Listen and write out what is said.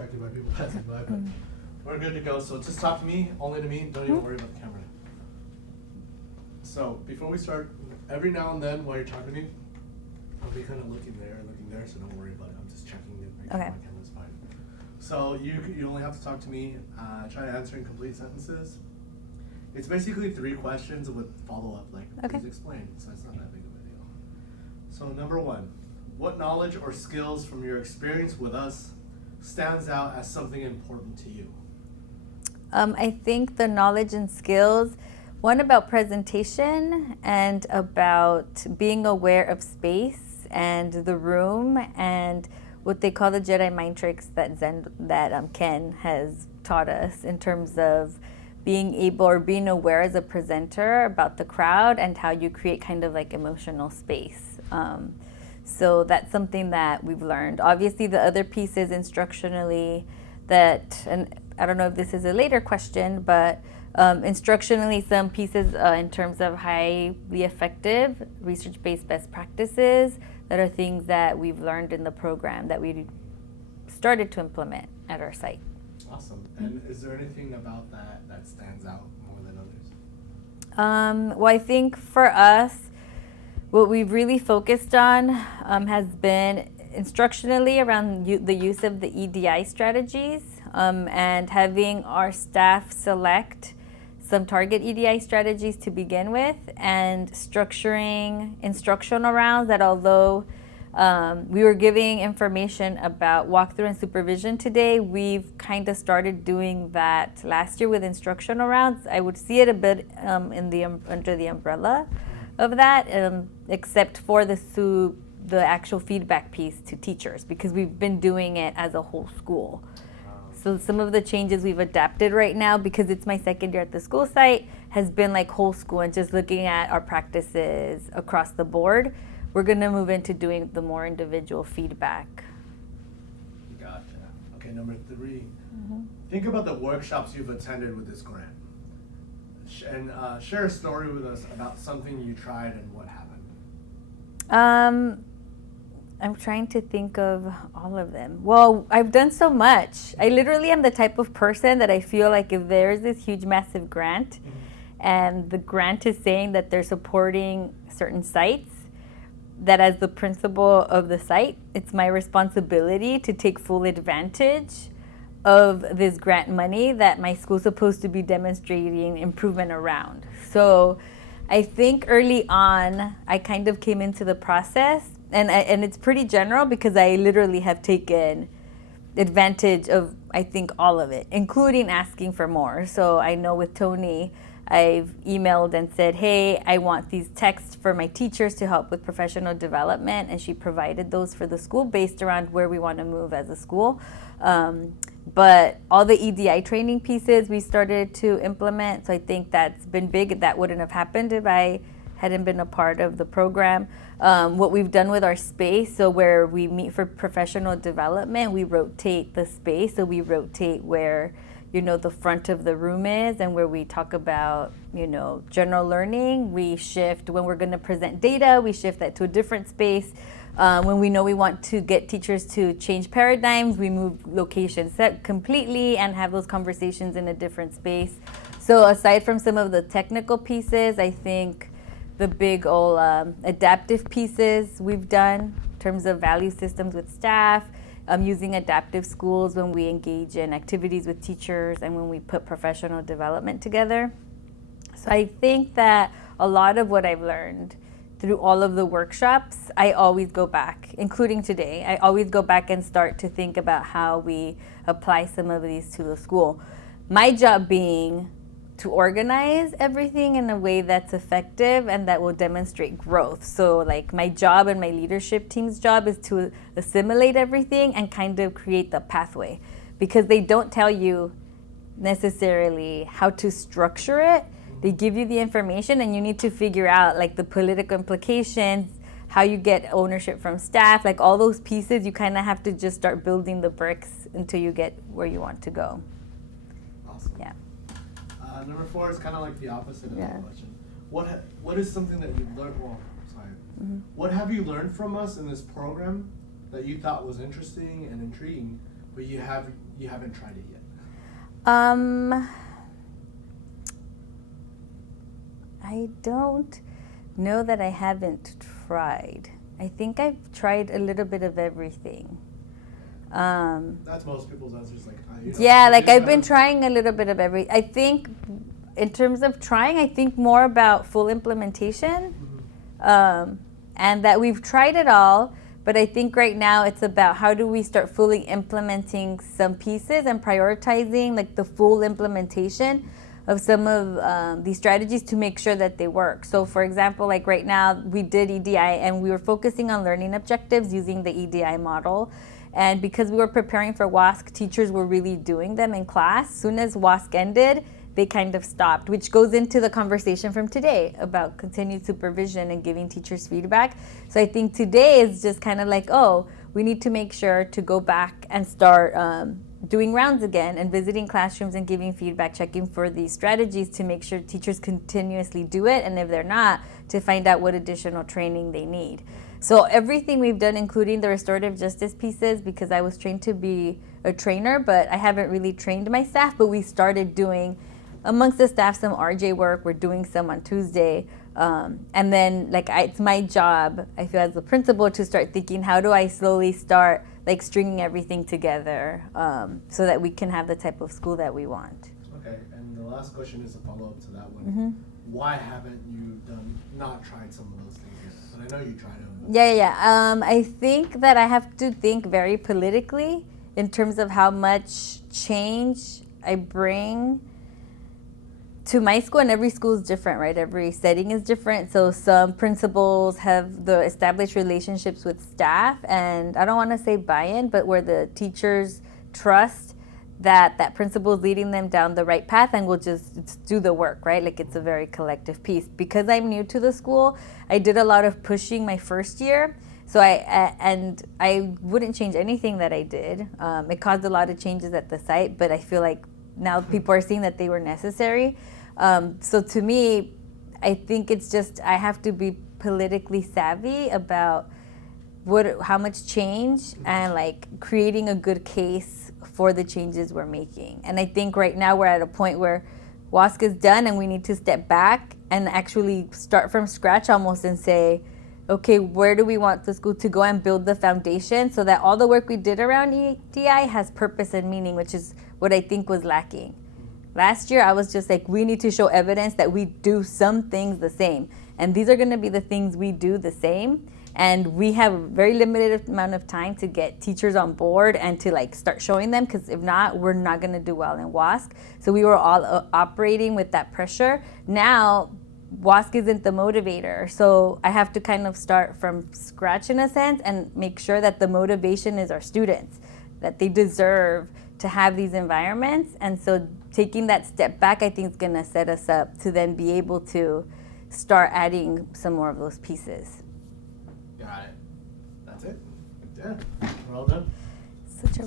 distracted by people passing by, but we're good to go. So just talk to me, only to me. Don't even worry about the camera. So before we start, every now and then while you're talking to me, I'll be kind of looking there, so don't worry about it. I'm just checking to make sure my camera's fine. So you only have to talk to me. Try to answer in complete sentences. It's basically 3 questions with follow-up, like please explain. So it's not that big of a deal. So number 1, what knowledge or skills from your experience with us stands out as something important to you? I think the knowledge and skills, one about presentation and about being aware of space and the room and what they call the Jedi mind tricks that Ken has taught us in terms of being able or being aware as a presenter about the crowd and how you create kind of like emotional space. So that's something that we've learned. Obviously, the other pieces instructionally that, and I don't know if this is a later question, but instructionally, some pieces in terms of highly effective research-based best practices that are things that we've learned in the program that we started to implement at our site. Awesome. And is there anything about that stands out more than others? Well, I think for us, what we've really focused on has been instructionally around the use of the EDI strategies and having our staff select some target EDI strategies to begin with and structuring instructional rounds that although we were giving information about walkthrough and supervision today, we've kind of started doing that last year with instructional rounds. I would see it a bit under the umbrella of that, except for the actual feedback piece to teachers, because we've been doing it as a whole school. So some of the changes we've adapted right now, because it's my second year at the school site, has been like whole school and just looking at our practices across the board. We're going to move into doing the more individual feedback. Gotcha. Okay, number 3. Think about the workshops you've attended with this grant. And share a story with us about something you tried and what happened. I'm trying to think of all of them. Well, I've done so much. I literally am the type of person that I feel like if there's this huge, massive grant and the grant is saying that they're supporting certain sites, that as the principal of the site, it's my responsibility to take full advantage of this grant money that my school's supposed to be demonstrating improvement around. So I think early on, I kind of came into the process, and it's pretty general because I literally have taken advantage of, I think, all of it, including asking for more. So I know with Tony, I've emailed and said, hey, I want these texts for my teachers to help with professional development, and she provided those for the school based around where we want to move as a school. But all the EDI training pieces we started to implement, so I think that's been big. That wouldn't have happened if I hadn't been a part of the program. What we've done with our space, so where we meet for professional development, we rotate the space. So we rotate where, the front of the room is, and where we talk about, general learning. We shift when we're going to present data, we shift that to a different space. When we know we want to get teachers to change paradigms, we move location set completely and have those conversations in a different space. So aside from some of the technical pieces, I think the big old adaptive pieces we've done in terms of value systems with staff, using adaptive schools when we engage in activities with teachers and when we put professional development together. So I think that a lot of what I've learned through all of the workshops, I always go back, including today. I always go back and start to think about how we apply some of these to the school. My job being to organize everything in a way that's effective and that will demonstrate growth. So like my job and my leadership team's job is to assimilate everything and kind of create the pathway, because they don't tell you necessarily how to structure it. They give you the information and you need to figure out like the political implications, how you get ownership from staff, like all those pieces. You kind of have to just start building the bricks until you get where you want to go. Awesome. Yeah. Number 4 is kind of like the opposite of that question. What is something that you've learned? What have you learned from us in this program that you thought was interesting and intriguing, but but you haven't tried it yet. I don't know that I haven't tried. I think I've tried a little bit of everything. That's most people's answers. I've been trying a little bit of everything. I think in terms of trying, I think more about full implementation, and that we've tried it all. But I think right now it's about how do we start fully implementing some pieces and prioritizing like the full implementation of some of these strategies to make sure that they work. So for example, like right now we did EDI and we were focusing on learning objectives using the EDI model. And because we were preparing for WASC, teachers were really doing them in class. As soon as WASC ended, they kind of stopped, which goes into the conversation from today about continued supervision and giving teachers feedback. So I think today is just kind of like, oh, we need to make sure to go back and start doing rounds again and visiting classrooms and giving feedback, checking for these strategies to make sure teachers continuously do it. And if they're not, to find out what additional training they need. So everything we've done, including the restorative justice pieces, because I was trained to be a trainer, but I haven't really trained my staff, but we started doing amongst the staff some RJ work. We're doing some on Tuesday. And then it's my job, I feel as a principal, to start thinking, how do I slowly start like stringing everything together so that we can have the type of school that we want. Okay, and the last question is a follow-up to that one. Why haven't you not tried some of those things yet? But I know you tried them. Yeah. I think that I have to think very politically in terms of how much change I bring to my school, and every school is different, right? Every setting is different. So some principals have the established relationships with staff, and I don't want to say buy-in, but where the teachers trust that principal is leading them down the right path and will just do the work, right? Like it's a very collective piece. Because I'm new to the school, I did a lot of pushing my first year. So I wouldn't change anything that I did. It caused a lot of changes at the site, but I feel like now people are seeing that they were necessary. So to me, I think it's just I have to be politically savvy about how much change and like creating a good case for the changes we're making. And I think right now we're at a point where WASC is done and we need to step back and actually start from scratch almost and say, okay, where do we want the school to go and build the foundation so that all the work we did around EDI has purpose and meaning, which is what I think was lacking. Last year, I was just like, we need to show evidence that we do some things the same. And these are going to be the things we do the same. And we have a very limited amount of time to get teachers on board and to like start showing them, because if not, we're not going to do well in WASC. So we were all operating with that pressure. Now, WASC isn't the motivator. So I have to kind of start from scratch in a sense and make sure that the motivation is our students, that they deserve to have these environments. And so taking that step back, I think is going to set us up to then be able to start adding some more of those pieces. Got it. That's it. Yeah, we're all done. Such a